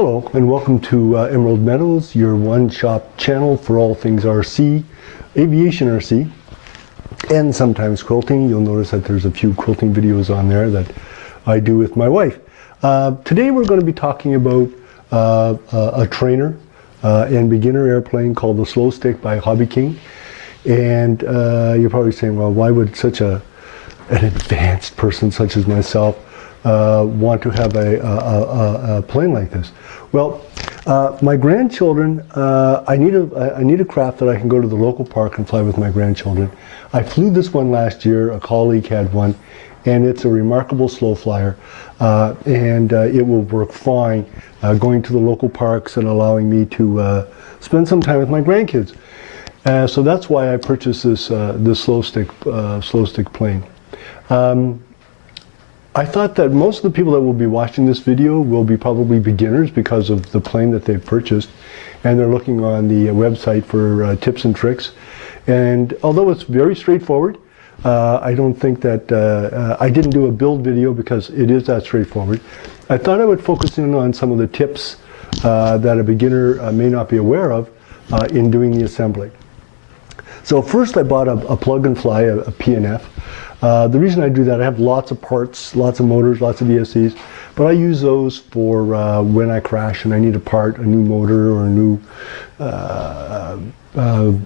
Hello and welcome to Emerald Meadows, your one-shop channel for all things RC, aviation RC, and sometimes quilting. You'll notice that there's a few quilting videos on there that I do with my wife. Today we're going to be talking about a trainer and beginner airplane called the Slow Stick by Hobby King. And you're probably saying, well, why would such an advanced person such as myself want to have a plane like this? Well, my grandchildren, I need a craft that I can go to the local park and fly with my grandchildren. I flew this one last year, a colleague had one, and it's a remarkable slow flyer, and it will work fine going to the local parks and allowing me to spend some time with my grandkids. So that's why I purchased this slow stick plane. I thought that most of the people that will be watching this video will be probably beginners because of the plane that they've purchased, and they're looking on the website for tips and tricks. And although it's very straightforward, I don't think that I didn't do a build video because it is that straightforward. I thought I would focus in on some of the tips that a beginner may not be aware of in doing the assembly. So first I bought a plug and fly, a PNF. The reason I do that, I have lots of parts, lots of motors, lots of VSCs, but I use those for when I crash and I need a part, a new motor or a new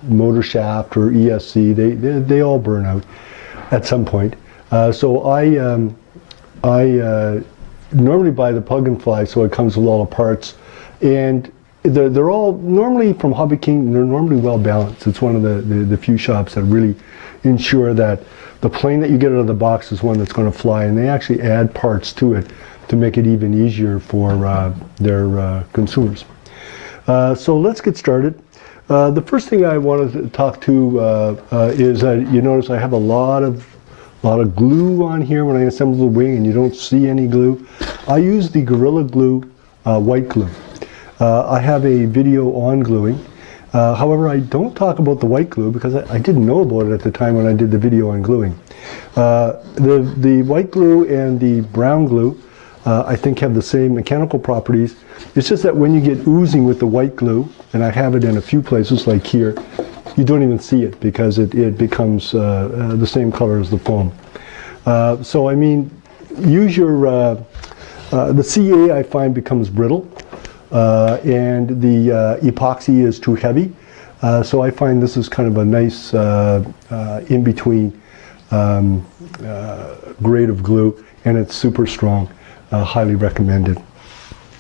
motor shaft or ESC. They all burn out at some point. So I normally buy the plug and fly, so it comes with all the parts, and they're all normally from Hobby King. They're normally well balanced. It's one of the few shops that really ensure that the plane that you get out of the box is one that's going to fly, and they actually add parts to it to make it even easier for their consumers. So let's get started. The first thing I wanted to talk to is that you notice I have a lot of glue on here when I assemble the wing, and you don't see any glue. I use the Gorilla Glue white glue. I have a video on gluing. However, I don't talk about the white glue because I didn't know about it at the time when I did the video on gluing. The white glue and the brown glue I think have the same mechanical properties. It's just that when you get oozing with the white glue, and I have it in a few places like here, you don't even see it because it becomes the same color as the foam. So I mean, use your, the CA I find becomes brittle. And the epoxy is too heavy, so I find this is kind of a nice in-between grade of glue, and it's super strong, highly recommended.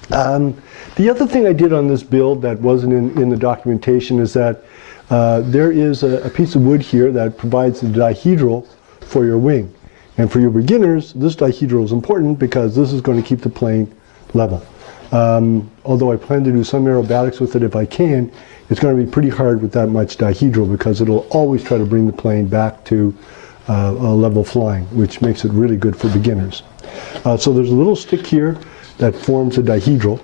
The other thing I did on this build that wasn't in the documentation is that there is a piece of wood here that provides the dihedral for your wing. And for your beginners, this dihedral is important because this is going to keep the plane level. Although I plan to do some aerobatics with it if I can, it's going to be pretty hard with that much dihedral because it'll always try to bring the plane back to a level flying, which makes it really good for beginners. So there's a little stick here that forms a dihedral,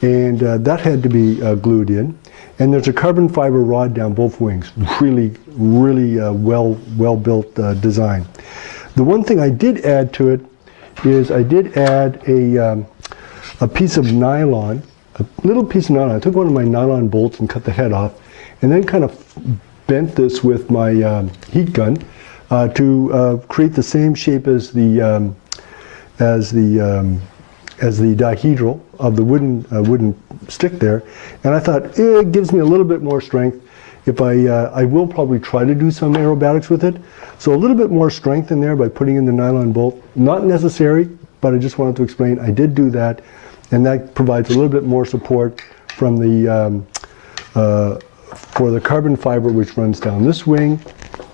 and that had to be glued in. And there's a carbon fiber rod down both wings. Really well built design. The one thing I did add to it is I did add a piece of nylon, a little piece of nylon. I took one of my nylon bolts and cut the head off, and then kind of bent this with my heat gun to create the same shape as the dihedral of the wooden stick there. And I thought it gives me a little bit more strength. If I will probably try to do some aerobatics with it, so a little bit more strength in there by putting in the nylon bolt. Not necessary, but I just wanted to explain I did do that. And that provides a little bit more support from the for the carbon fiber, which runs down this wing,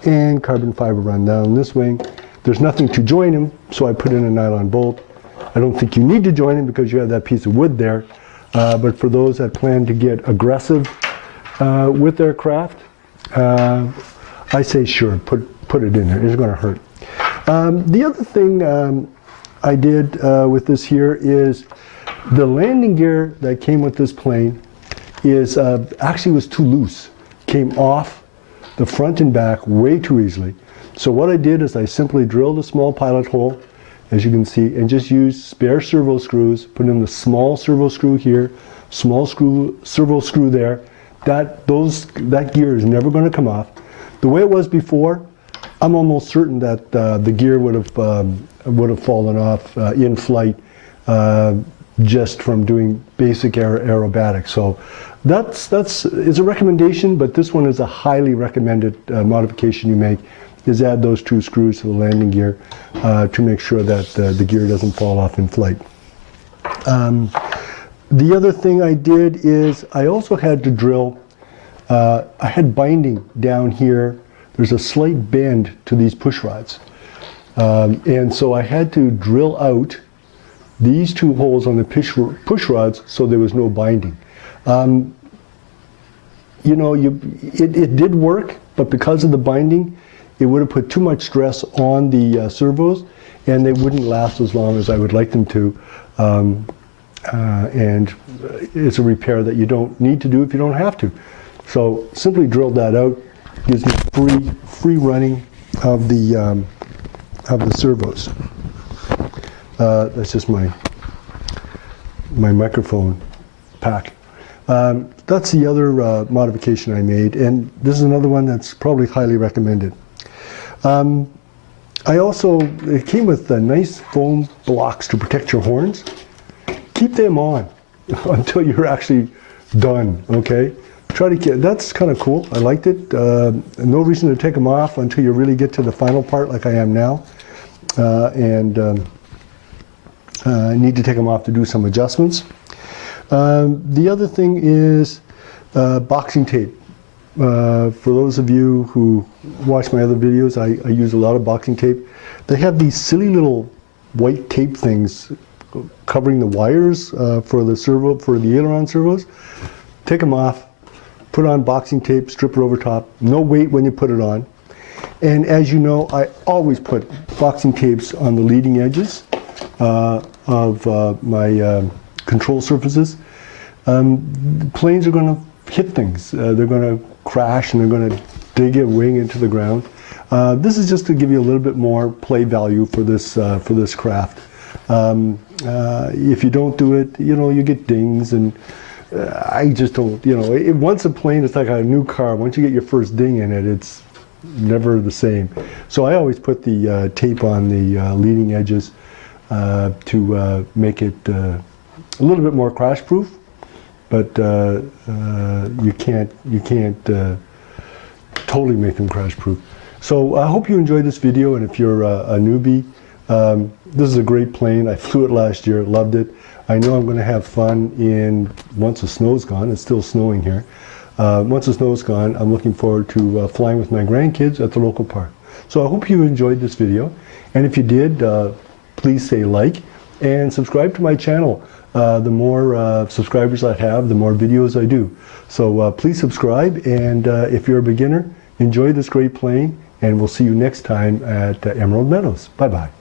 and carbon fiber run down this wing. There's nothing to join them, so I put in a nylon bolt. I don't think you need to join them because you have that piece of wood there. But for those that plan to get aggressive with their craft, I say sure, put it in there. It's going to hurt. The other thing I did with this here is the landing gear that came with this plane is actually was too loose. Came off the front and back way too easily. So what I did is I simply drilled a small pilot hole, as you can see, and just used spare servo screws, put in the small servo screw here, small screw, servo screw there. That gear is never going to come off. The way it was before, I'm almost certain that the gear would have fallen off in flight just from doing basic aerobatics. So it's a recommendation, but this one is a highly recommended modification you make, is add those 2 screws to the landing gear to make sure that the gear doesn't fall off in flight. The other thing I did is I also had to drill, I had binding down here. There's a slight bend to these push rods. And so I had to drill out these 2 holes on the push rods so there was no binding. You know, it did work, but because of the binding, it would have put too much stress on the servos, and they wouldn't last as long as I would like them to. And it's a repair that you don't need to do if you don't have to. So simply drilled that out, gives me free running of the servos. That's just my microphone pack. That's the other modification I made, and this is another one that's probably highly recommended. It came with nice foam blocks to protect your horns. Keep them on until you're actually done, okay? That's kind of cool. I liked it. No reason to take them off until you really get to the final part like I am now. I need to take them off to do some adjustments. The other thing is boxing tape. For those of you who watch my other videos, I use a lot of boxing tape. They have these silly little white tape things covering the wires for the aileron servos. Take them off, put on boxing tape, strip it over top. No weight when you put it on. And as you know, I always put boxing tapes on the leading edges of my control surfaces. Planes are going to hit things. They're going to crash and they're going to dig a wing into the ground. This is just to give you a little bit more play value for this craft. If you don't do it, you know, you get dings, and I just don't, you know, once a plane, it's like a new car. Once you get your first ding in it, it's never the same. So I always put the tape on the leading edges to make it a little bit more crash proof, but you can't totally make them crash proof. So I hope you enjoyed this video, and if you're a newbie, this is a great plane. I flew it last year, loved it. I know I'm going to have fun once the snow's gone. It's still snowing here. Once the snow's gone, I'm looking forward to flying with my grandkids at the local park. So I hope you enjoyed this video, and if you did, please say like and subscribe to my channel. The more subscribers I have, the more videos I do. So please subscribe, and if you're a beginner, enjoy this great plane, and we'll see you next time at Emerald Meadows. Bye-bye.